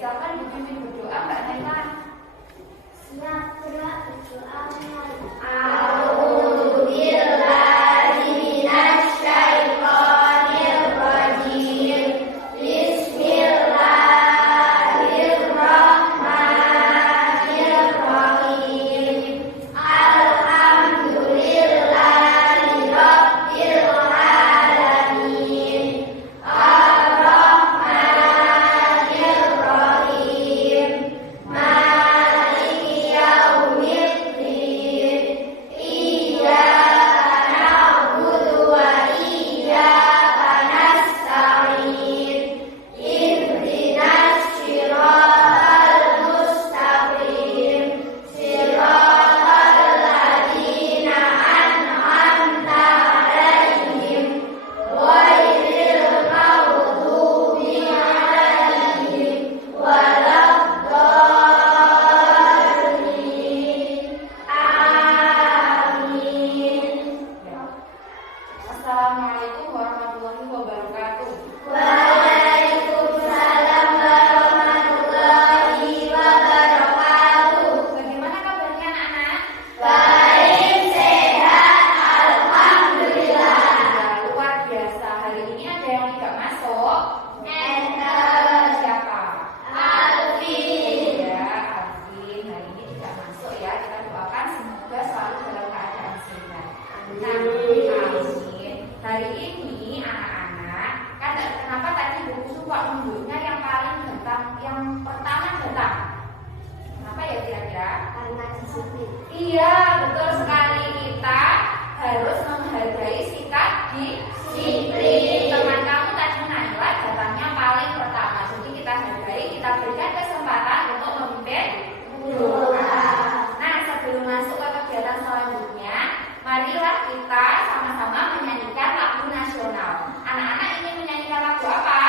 silakan dipimpin berdoa Mbak Naila. Siap, berdoa. A'udzubillahi minasyaitonirrajim. Bismillahirrahmanirrahim. Alhamdulillahi rabbil alamin. Ar-Rahmanir-Rahim. Maliki yaumiddin. Iyyaka na'budu wa iyyaka nasta'in. Ihdinas siratal mustaqim. Siratal ladzina an'amta 'alaihim ghairil maghdubi 'alaihim waladdallin. Amin. Assalamualaikum warahmatullahi wabarakatuh. Waalaikumsalam warahmatullahi wabarakatuh. Bagaimana kabarnya anak-anak? Baik, sehat, alhamdulillah. Ya, luar biasa. Hari ini ada yang tidak masuk. Enter. Siapa? Alvin. Ya, Alvin. Hari ini tidak masuk ya. Kita doakan semoga selalu dalam keadaan sehat. Nah, Alvin. Hari ini anak-anak, kan kenapa tadi buku support membuatnya yang paling bentang, yang pertama bentang? Kenapa ya kira-kira? Karena disiplin. Iya, betul sekali. Kita harus menghargai sikap disiplin. Teman kamu tadi Naila datangnya paling pertama. Jadi kita hargai, kita berikan kesempatan untuk memimpin doa. Nah, sebelum masuk ke kegiatan selanjutnya, marilah kita sama-sama menyanyikan lagu nasional. Anak-anak ingin menyanyikan lagu apa?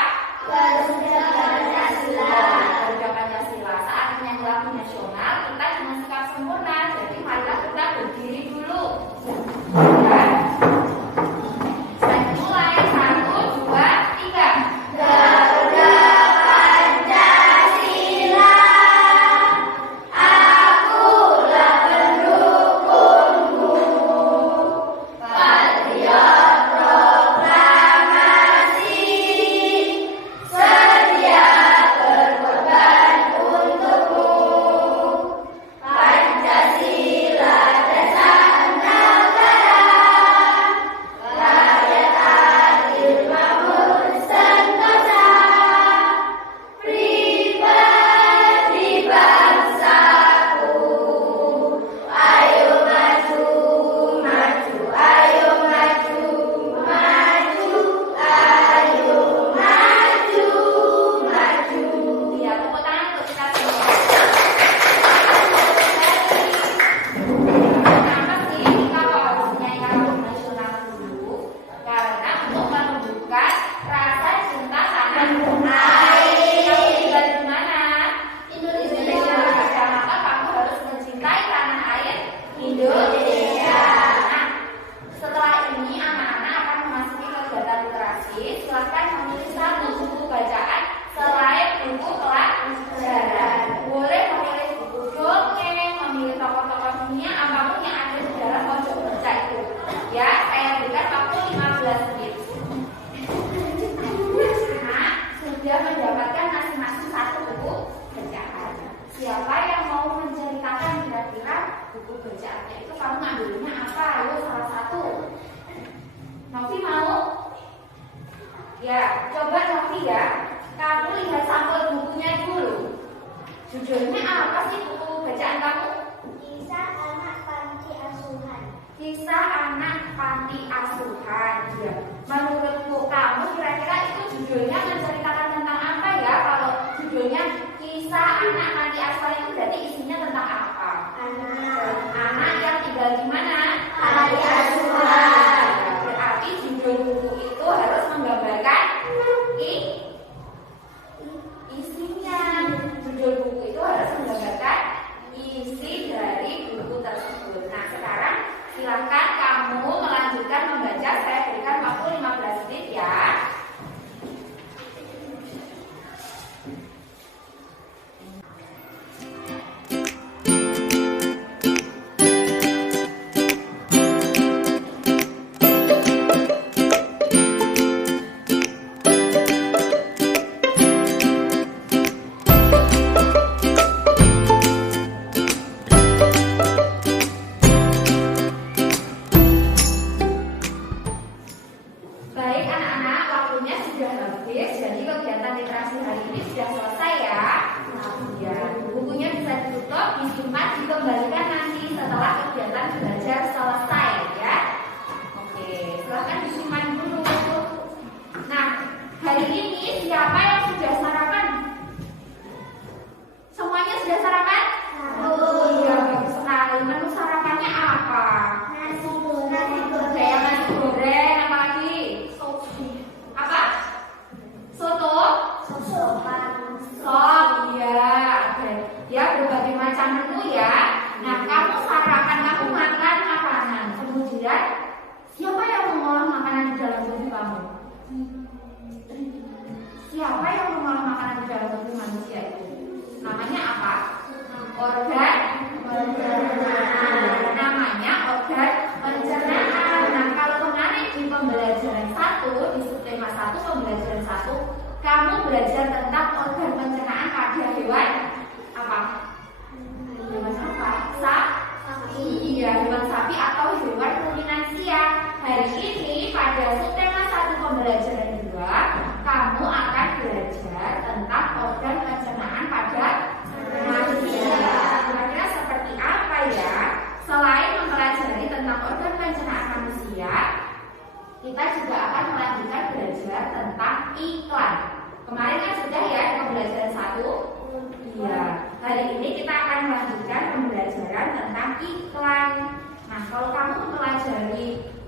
Garuda Pancasila. Garuda Pancasila. Saat menyanyi lagu nasional, kita dengan sikap sempurna. Jadi marilah kita berdiri dulu. Ya. Saya mulai 1, 2, 3. Garuda Pancasila, akulah pendukungmu. Patriot proklamasi, sedia berkorban untukmu. Pancasila dasar negara, rakyat adil makmur sentosa. Pribadi bangsaku, ayo maju, maju, ayo maju, maju, ayo maju, maju. Ya, tepuk tangan untuk kita semua. Kenapa sih kita kok harus menyanyikan lagu nasional dulu? Karena untuk menunjukkan rasa cinta tanah air. Kamu tinggal di mana? Indonesia. Maka kamu harus mencintai tanah air Indonesia. Nah, setelah ini anak-anak akan memasuki kegiatan literasi. Silakan memilih satu buku bacaan selain buku pelajaran. Boleh memilih buku dongeng, memilih tokoh-tokoh dunia, apapun yang ada di dalam pojok baca itu. Ya, saya berikan waktu 15 menit. Anak sudah mendapatkan masing-masing satu buku bacaan. Siapa yang mau menceritakan kira-kira buku bacaannya itu kamu ngambilnya apa? Ayo salah satu. Novi mau? Ya, coba Novi ya. Kamu lihat sampul bukunya dulu. Judulnya apa sih buku bacaan kamu? Kisah anak panti asuhan. Kisah anak panti asuhan. Ya. Menurutmu kamu kira-kira itu judulnya menceritakan tentang apa ya? Kalau judulnya kisah anak panti asuhan itu berarti isinya tentang apa? Anak yang tinggal di mana? Panti asuhan. Berarti judul buku itu harus menggambarkan isinya. Judul buku itu harus menggambarkan isi dari buku tersebut. Nah, sekarang silakan kamu melanjutkan membaca. Saya berikan waktu 15 menit ya.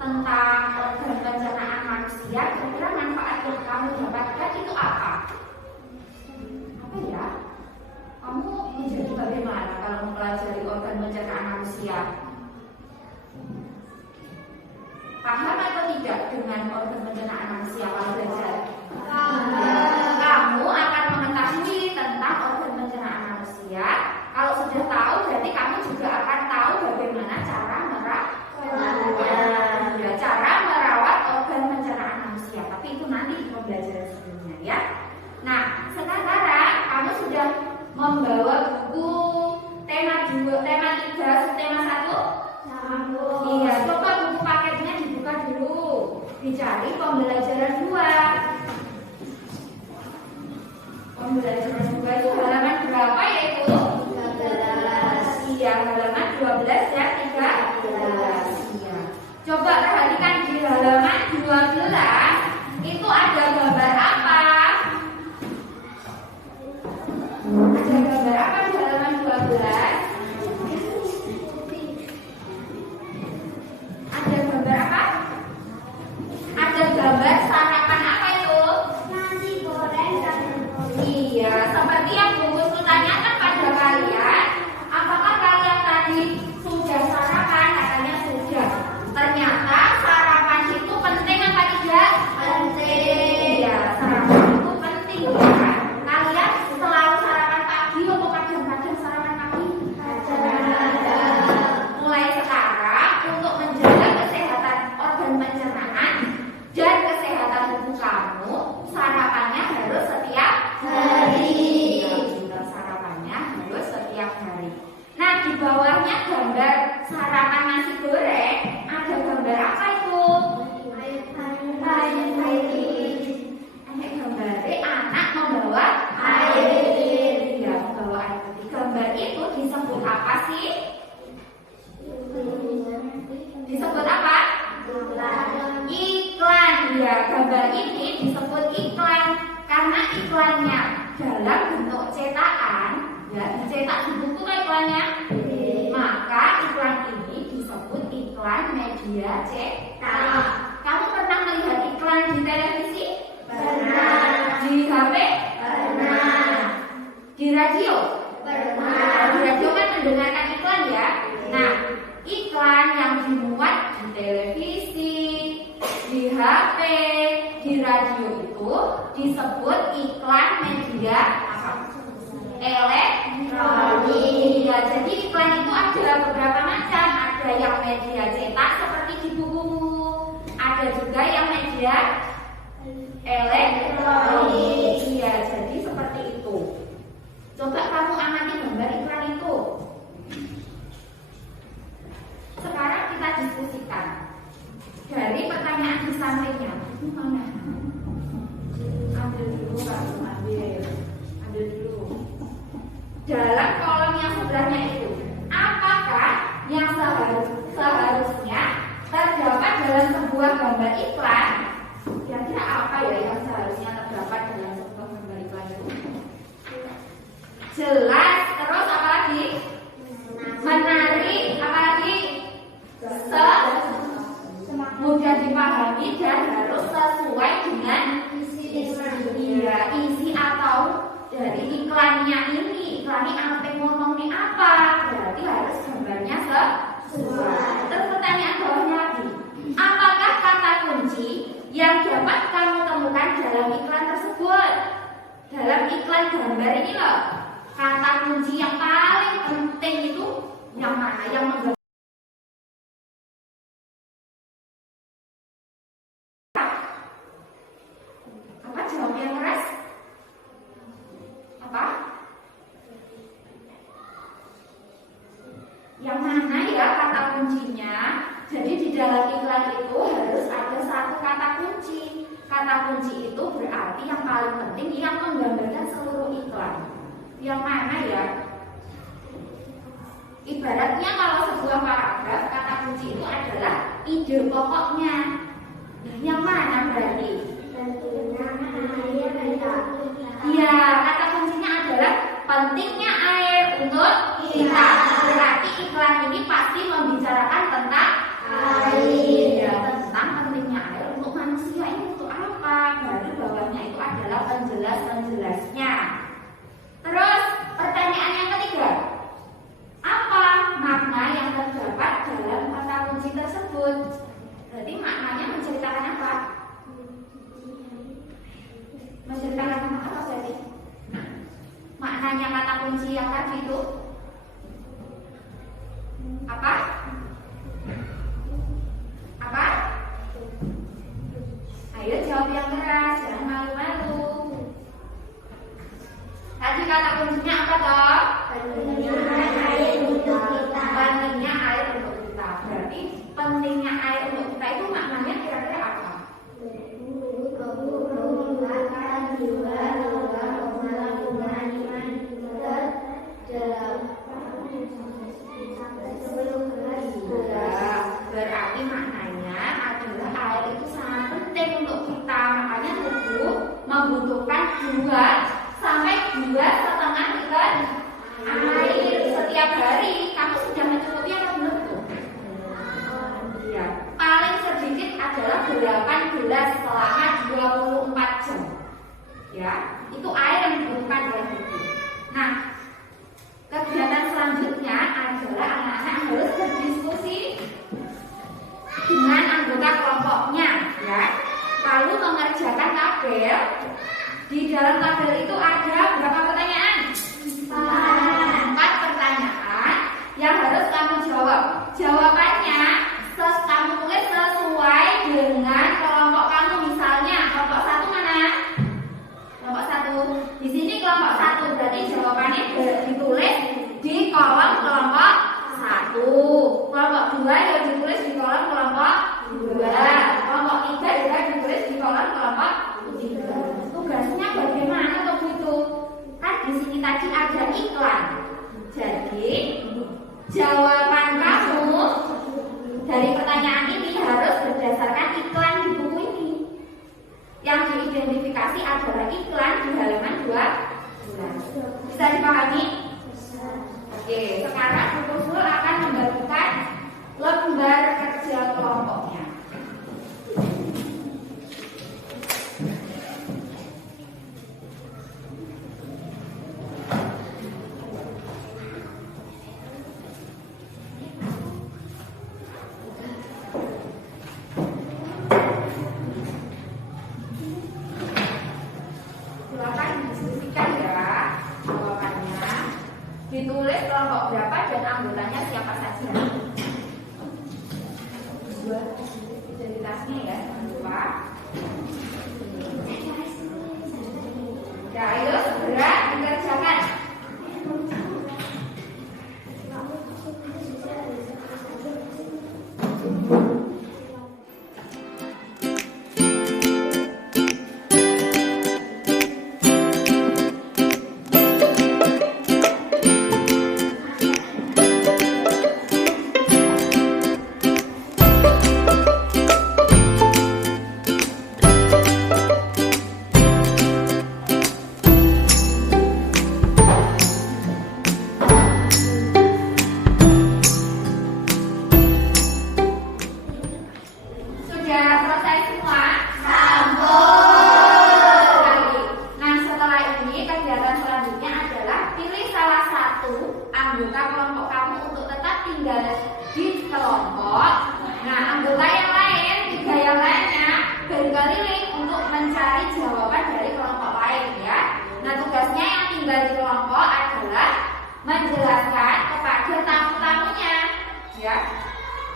tentang organ pencernaan manusia, kira-kira manfaat yang kamu dapatkan itu apa? Apa ya? Kamu menjadi bagaimana kalau mempelajari organ pencernaan manusia? Paham atau tidak dengan organ pencernaan manusia kalau belajar? Kamu akan mengetahui tentang organ pencernaan manusia. Kalau sudah tahu, berarti kamu juga akan tahu bagaimana cara merawat organ pencernaan manusia. Tapi itu nanti di pembelajaran sebelumnya ya. Nah, sekarang kamu sudah membawa buku tema 2, tema 3, tema 1. Iya, coba buku paketnya dibuka dulu. Dicari pembelajaran 2. Pembelajaran 2 itu halaman berapa yaitu? 12. Iya, halaman 12 ya, 13. Iya. Coba perhatikan di halaman 12 itu ada gambar apa? Ada gambar apa di halaman 12? Ada gambar apa? Ada gambar sarapan apa itu? Nasi goreng dan Iya, seperti yang bungkusku tanyakan pada kalian, apakah kalian tadi sudah sarapan? Katanya sudah. Ternyata sarapan itu penting apa tidak? Penting. Iya, sarapan itu penting ya. Kalian selalu sarapan pagi atau kadang-kadang sarapan pagi? Mulai sekarang untuk menjaga kesehatan organ pencernaan dan kesehatan tubuh kamu, sarapannya harus setiap hari. Sarapannya harus setiap hari. Nah, di bawahnya gambar sarapan nasi goreng, ada gambar apa itu? Ini gambarnya anak membawa air. Iya, membawa air putih. Gambar itu disebut apa sih? Disebut apa? Iklan. Ya, gambar ini disebut iklan karena iklannya dalam bentuk cetakan, ya, dicetak di buku kan iklannya. Maka iklan ini disebut iklan media cetak. Kamu pernah melihat iklan di televisi? Pernah. Di HP? Pernah. Di radio? Pernah. Di radio kan mendengarkan iklan ya. Nah, iklan yang dimuat di televisi, di HP, di radio itu disebut iklan media apa? Elektronik. Ya, jadi iklan itu ada beberapa macam. Ada yang media cetak seperti di bukumu. Ada juga yang media elektronik. Iya, jadi seperti itu. Coba kamu amati gambar iklan itu. Sekarang kita diskusikan dari pertanyaan di sampingnya. Ini mana? Ambil dulu, Pak. Ambil dulu. Dalam kolom yang sebelahnya itu, apakah yang seharusnya terdapat dalam sebuah gambar iklan? Kira-kira apa ya yang seharusnya terdapat dalam sebuah gambar iklan itu? Jelas, terus apa lagi? Menarik, apa lagi? Mudah dipahami dan harus sesuai dengan isi atau dari iklannya ini. Iklannya apa ngomongnya apa? Berarti harus gambarnya sesuai. Terus pertanyaan bawahnya lagi, apakah kata kunci yang dapat kamu temukan dalam iklan tersebut? Dalam iklan gambar ini loh, kata kunci yang paling penting itu yang mana? Yang menggambar apa? Jawab yang keras. Apa? Yang mana ya kata kuncinya? Jadi di dalam iklan itu harus ada satu kata kunci. Kata kunci itu berarti yang paling penting yang menggambarkan seluruh iklan. Yang mana ya? Ibaratnya kalau sebuah paragraf, kata kunci itu adalah ide pokoknya. Yang mana berarti? Ya, kata kuncinya adalah pentingnya air untuk kita. Berarti iklan ini pasti membicarakan tentang air. Ya, namanya kata kunci yang tadi itu? Apa? Apa? Ayo jawab yang keras, jangan malu-malu. Tadi kata kuncinya apa toh? Pentingnya air untuk kita. Pentingnya air untuk kita. Berarti pentingnya air untuk kita itu maknanya kira-kira apa? Mengumpulkan jiwa berarti maknanya adalah air itu sangat penting untuk kita. Makanya tubuh membutuhkan 2 sampai 2,5 liter air setiap hari. Kamu sudah mencukupi atau belum tuh? Iya. Paling sedikit adalah 8 gelas selama 24 jam. Ya, itu air yang dibutuhkan oleh tubuh. Nah, kegiatan selanjutnya adalah anak-anak harus berdiskusi dengan anggota kelompoknya, ya. Lalu mengerjakan tabel. Di dalam tabel itu ada berapa pertanyaan? 4 pertanyaan yang harus kamu jawab. Jawabannya kamu tulis sesuai dengan kelompok kamu. Misalnya kelompok 1 mana? Kelompok 1. Di sini kelompok 1, berarti jawabannya ditulis di kolom kelompok 1. Kelompok 2 ya ditulis di kolom kelompok 2. Kelompok 3 juga ditulis di kolom kelompok 3. Tugasnya bagaimana tuh itu? Kan di sini tadi ada iklan. Jadi jawaban kamu dari pertanyaan ini harus berdasarkan iklan di buku ini. Yang diidentifikasi adalah iklan di halaman 2. Bisa dipahami? Oke, sekarang Bu Kusnul akan membagikan lembar kerja kelompoknya. Silakan diskusikan ya jawabannya. Ditulis kelompok berapa dan anggotanya siapa saja. Identitasnya ya, jangan lupa. Ya, ayo segera dikerjakan.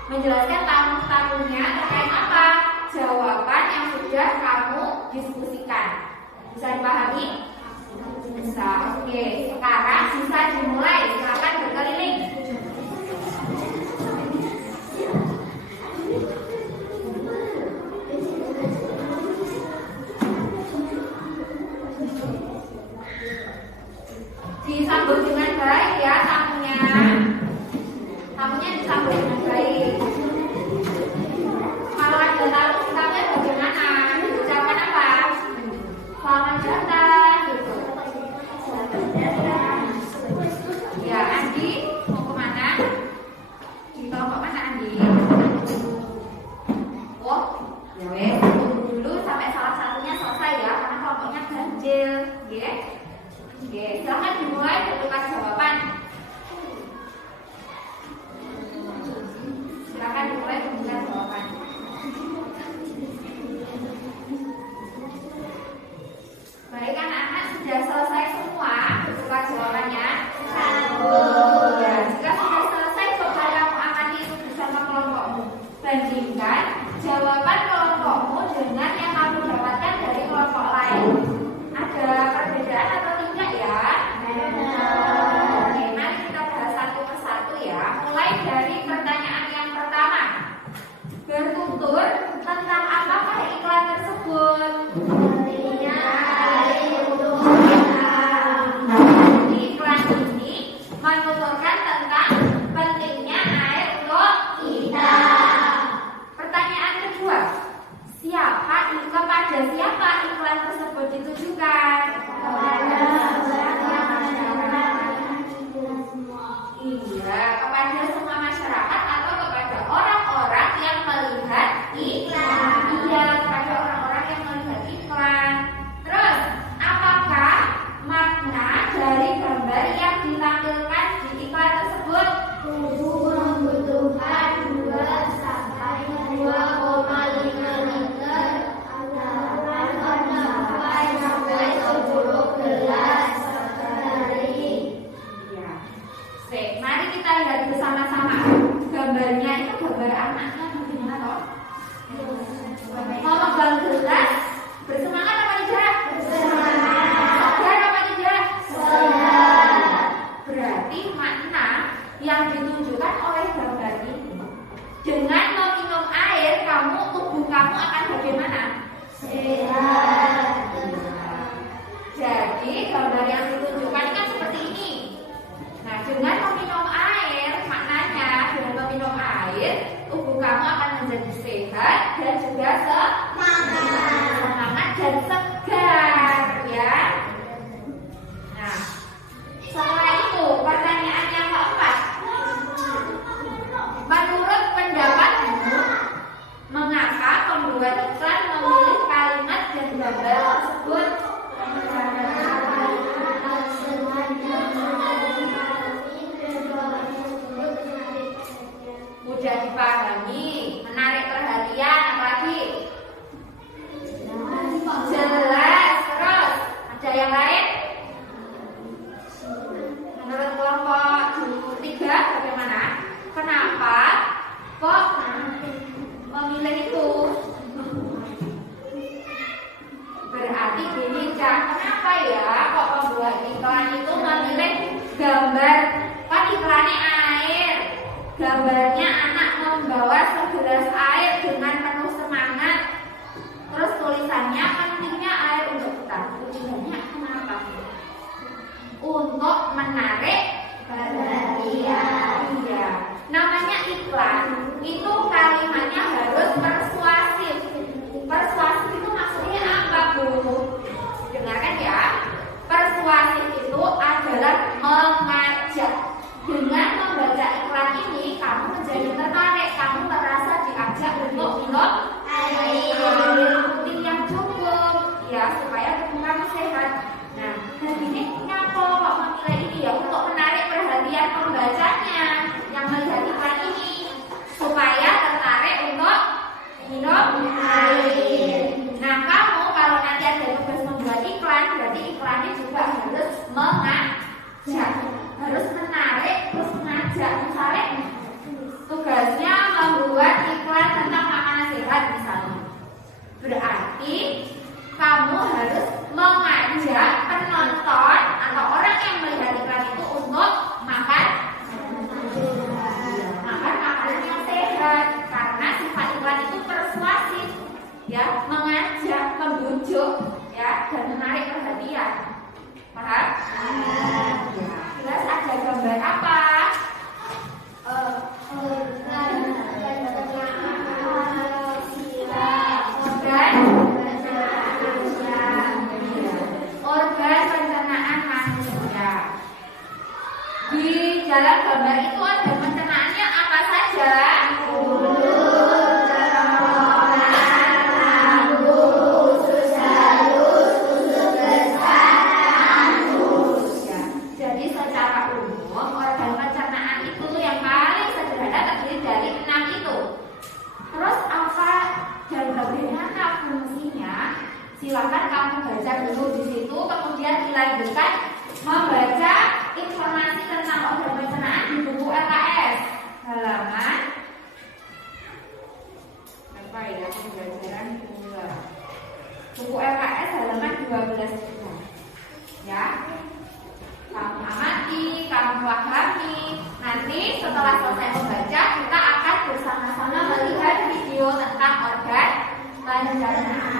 Menjelaskan tamu-tamunya terkait apa? Jawaban yang sudah kamu diskusikan. Bisa dipahami? Bisa. Oke, sekarang bisa dimulai. Silakan berkeliling. Disambut dengan baik ya tamunya. Tamunya disambut dengan baik. Kalau ada tamu, tamunya bagaimana? Ucapan apa? Selamat datang gitu. Ya, Andi mau kemana? Di kelompok mana Andi? Oh, ya wes, tunggu dulu sampai salah satunya selesai ya, karena kelompoknya ganjil, ya. Oke, silahkan dimulai bertukar jawaban. bagaimana? Sehat. Jadi gambar yang ditunjukkan kan seperti ini. Nah, dengan meminum air, maknanya dengan meminum air, tubuh kamu akan menjadi sehat dan juga semangat dan segar, ya. Nah, setelah itu pertanyaan yang keempat. Menurut pendapatmu, mengapa pembuat iklan memilih kalimat dan gambar tersebut? Mudah dipahami, menarik perhatian, apalagi jelas. Terus ada yang lain? Menurut kelompok 3 bagaimana? Kenapa kok memilih itu? Berarti gini, Cak, kenapa ya kok pembuat iklan itu memilih gambar? Kan iklannya air, gambarnya anak membawa segelas air dengan penuh semangat. Terus tulisannya pentingnya air untuk kita. Tujuannya kenapa? Untuk menarik perhatian. Iya. Namanya iklan itu kalimatnya harus persuasif. Persuasif itu maksudnya apa, Bu? Dengarkan ya. Persuasif itu adalah mengajak. Dengan membaca iklan ini, kamu menjadi tertarik, kamu merasa diajak untuk minum air putih yang cukup, ya, supaya tubuh kamu sehat. Nah, dan ini kenapa kok memilih ini ya? Untuk menarik perhatian pembacanya yang melihat iklan ini, supaya tertarik untuk minum air. Nah, kamu kalau nanti ada tugas membuat iklan, berarti iklannya juga harus mengajak, harus menarik, terus mengajak. Misalnya tugasnya membuat iklan tentang makanan sehat misalnya, berarti kamu harus mengajak penonton atau orang yang melihat iklan itu untuk makan makanan yang sehat, karena sifat iklan itu persuasif, ya, mengajak, membujuk, ya, dan menarik perhatian. Paham? Jelas. Ada gambar apa? Organ pencernaan manusia. Di dalam gambar itu ada pencernaannya apa saja? Jadi secara umum organ pencernaan itu yang paling sederhana terdiri dari 6 itu. Terus apa dan bagaimana fungsinya? Silakan kamu baca dulu di situ, kemudian dilanjutkan membaca informasi tentang organ pencernaan di buku LKS halaman apa ya, pembelajaran 2. Buku LKS halaman 12 juga. Ya. Kamu amati, kamu pahami. Nanti setelah selesai membaca, kita akan bersama-sama melihat video tentang organ pencernaan.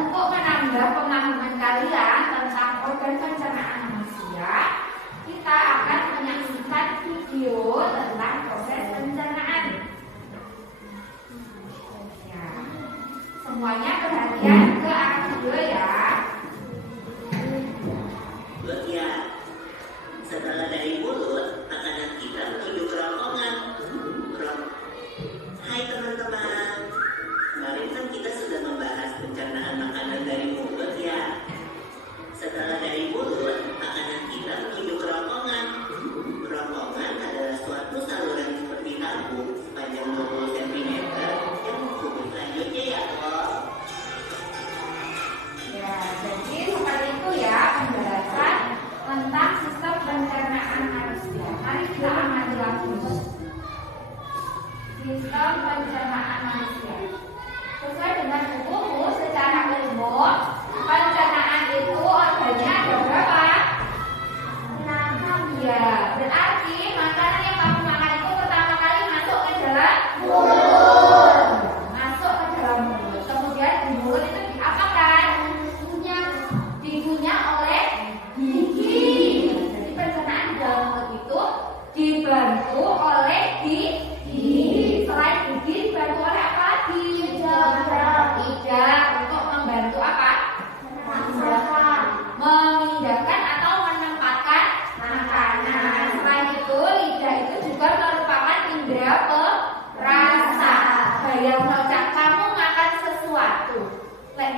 Untuk menambah pemahaman kalian tentang organ pencernaan manusia, kita akan menyaksikan video tentang proses pencernaan. Ya. Semuanya perhatian ke arah video ya. Ya, setelah dari mulut, makanan kita menuju kerongkongan. Hai teman-teman, kemarin kan kita sudah membahas pencernaan makanan dari mulut ya. Setelah dari mulut, makanan kita menuju kerongkongan. Kerongkongan adalah suatu saluran seperti tabung sepanjang 20 cm yang menghubungi selanjutnya ya, kok. Ya,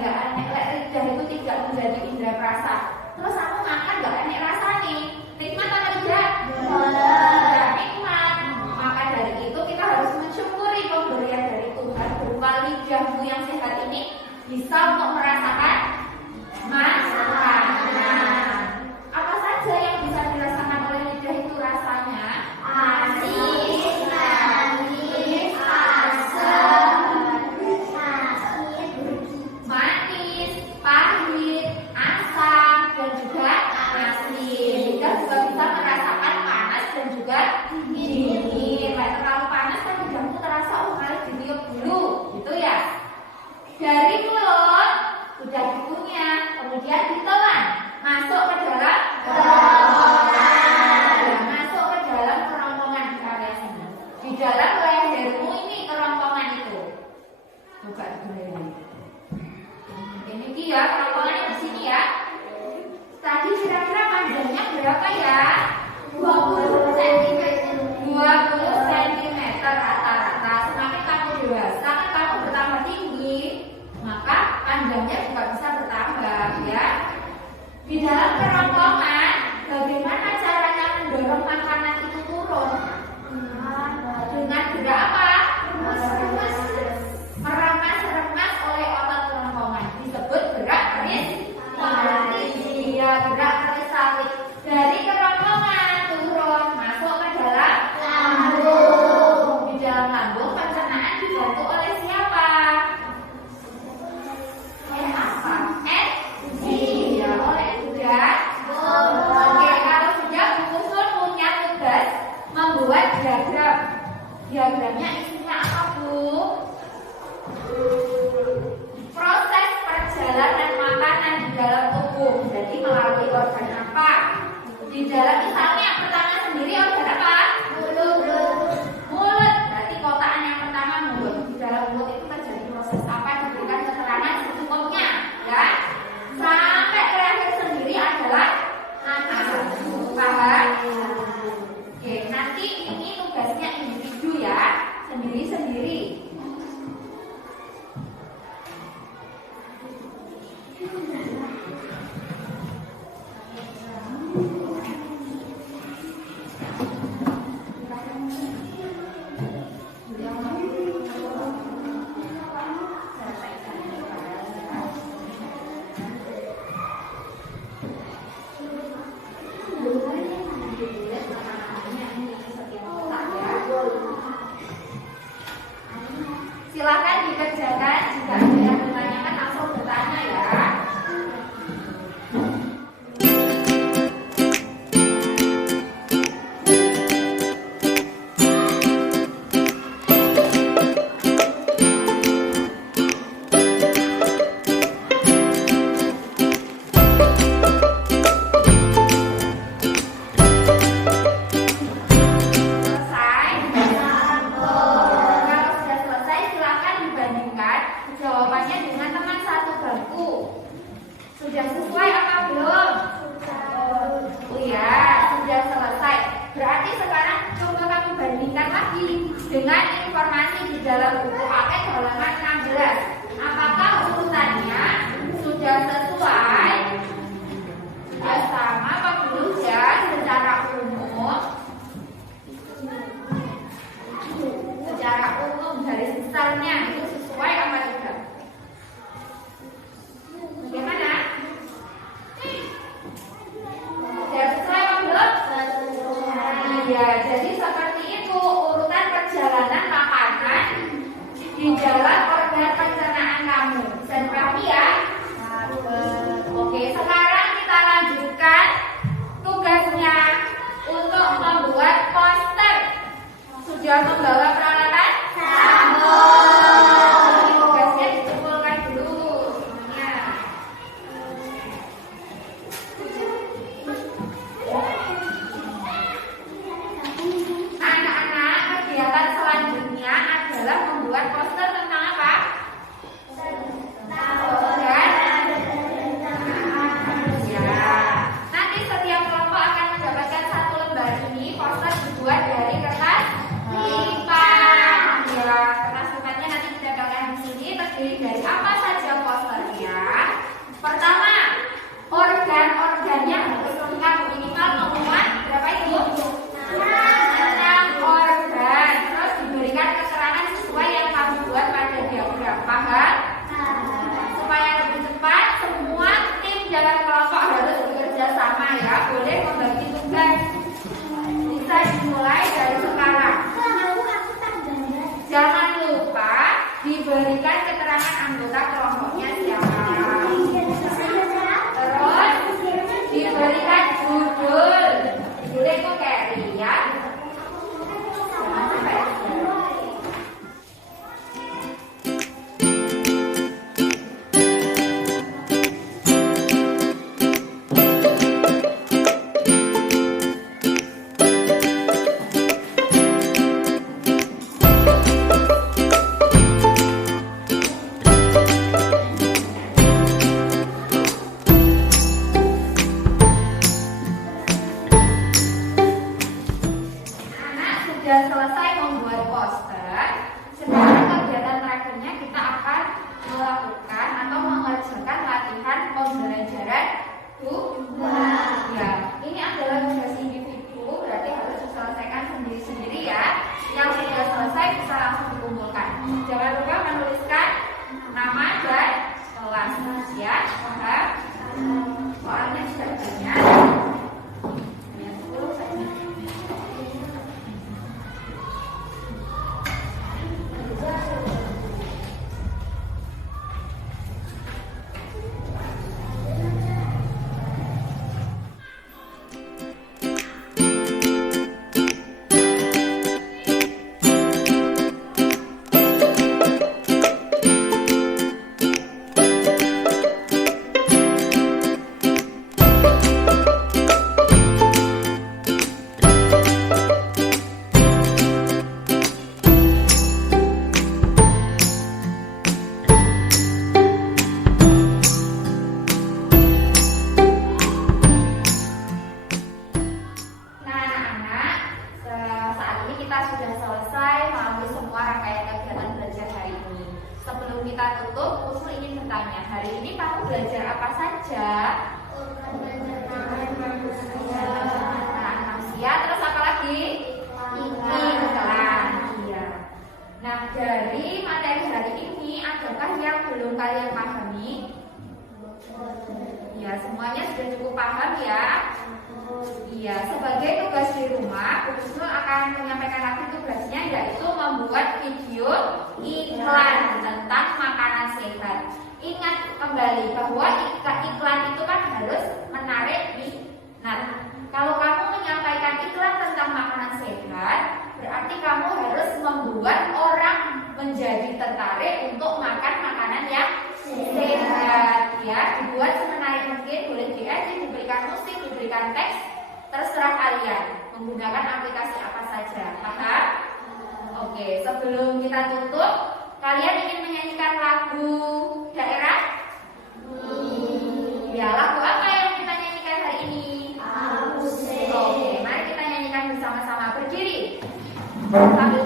nggak enak, lidah itu tidak menjadi indera perasa. Terus aku makan nggak enak rasanya, nikmat atau tidak? Tidak nikmat. Maka dari itu kita harus mensyukuri pemberian dari Tuhan berupa lidahmu yang sehat ini bisa untuk merasakan makanan. Apa saja yang bisa dirasakan oleh lidah itu rasanya? Asin, manis, asam, Manis, pahit, asam, dan juga asin. Lidah juga bisa merasakan panas dan juga dingin. Kayak terlalu panas kan lidahmu terasa harus ditiup dulu, gitu ya. Dari mulut sudah dikunyah, kemudian ditelan, masuk ke dalam kerongkongan. Masuk ke dalam kerongkongan di area sini. Di dalam lehermu ini kerongkongan itu. Buka dulu. Ini dia kerongkongannya di sini ya. Tadi kira-kira panjangnya berapa ya? 20 cm. 20 cm rata-rata. Semakin kamu dewasa, kamu bertambah tinggi, maka panjangnya juga bisa bertambah ya. Di dalam kerongkongan, bagaimana caranya mendorong makanan itu turun? Dengan gerak apa? Meremas-remas oleh otot kerongkongan. Disebut gerak peristaltik. Ya, gerak peristaltik. Dari kerongkongan turun masuk ke dalam lambung. Di dalam lambung pencernaan dibantu oleh siapa? Oleh apa? Ya, oleh udah. Oke, kalau sudah usul punya tugas membuat diagram. Diagramnya isinya apa, Bu? Proses perjalanan makanan di dalam tubuh. Jadi melalui organ apa? Di dalam misalnya yang pertama sendiri organ apa? Mulut. Mulut. Berarti kotaan yang pertama mulut. Di dalam mulut itu terjadi proses apa? Diberikan keterangan secukupnya, ya. Sampai terakhir sendiri adalah makanan. Paham? Oke, nanti ini tugasnya individu ya, sendiri-sendiri. Silakan dikerjakan, jika ada yang bertanyakan langsung bertanya ya. Selesai? Kalau sudah selesai silakan dibandingkan jawabannya dengan teman satu bangku. Sudah sesuai apa belum? Oh ya, sudah selesai. Berarti sekarang coba kamu bandingkan lagi dengan informasi di dalam buku paket halaman 16. Apakah urutannya sudah sesuai? Sudah sama apa belum ya secara umum? Secara umum garis besarnya itu sesuai apa tidak? Bagaimana? Sudah sesuai apa belum? Iya, jadi seperti itu urutan perjalanan makanan di dalam organ pencernaan kamu. Bisa dipahami ya? Oke, sekarang kita lanjutkan tugasnya untuk membuat poster. Sudah membawa peralatan? Ini tugasnya dikumpulkan dulu semuanya. Anak-anak, kegiatan selanjutnya adalah membuat poster tentang apa? Ya. Nanti setiap kelompok akan mendapatkan satu lembar ini. Poster dibuat dari kertas lipat. hari ini kamu belajar apa saja? Manusia, terus apa lagi? Iklan. Iya. Nah, dari materi hari ini adakah yang belum kalian pahami? Ya, semuanya sudah cukup paham ya. Iya, sebagai tugas di rumah, Bu Husnul akan menyampaikan lagi tugasnya, yaitu membuat video iklan tentang makanan sehat. Ingat kembali bahwa iklan itu kan harus menarik minat. Kalau kamu menyampaikan iklan tentang makanan sehat, berarti kamu harus membuat orang menjadi tertarik untuk makan makanan yang sehat. Ya, dibuat semenarik mungkin, boleh diedit, diberikan musik, diberikan teks, terserah kalian menggunakan aplikasi apa saja. Paham? Oke, sebelum kita tutup, kalian ingin menyanyikan lagu daerah? Ya, lagu apa yang kita nyanyikan hari ini? Oke, mari kita nyanyikan bersama-sama. Berdiri. 1,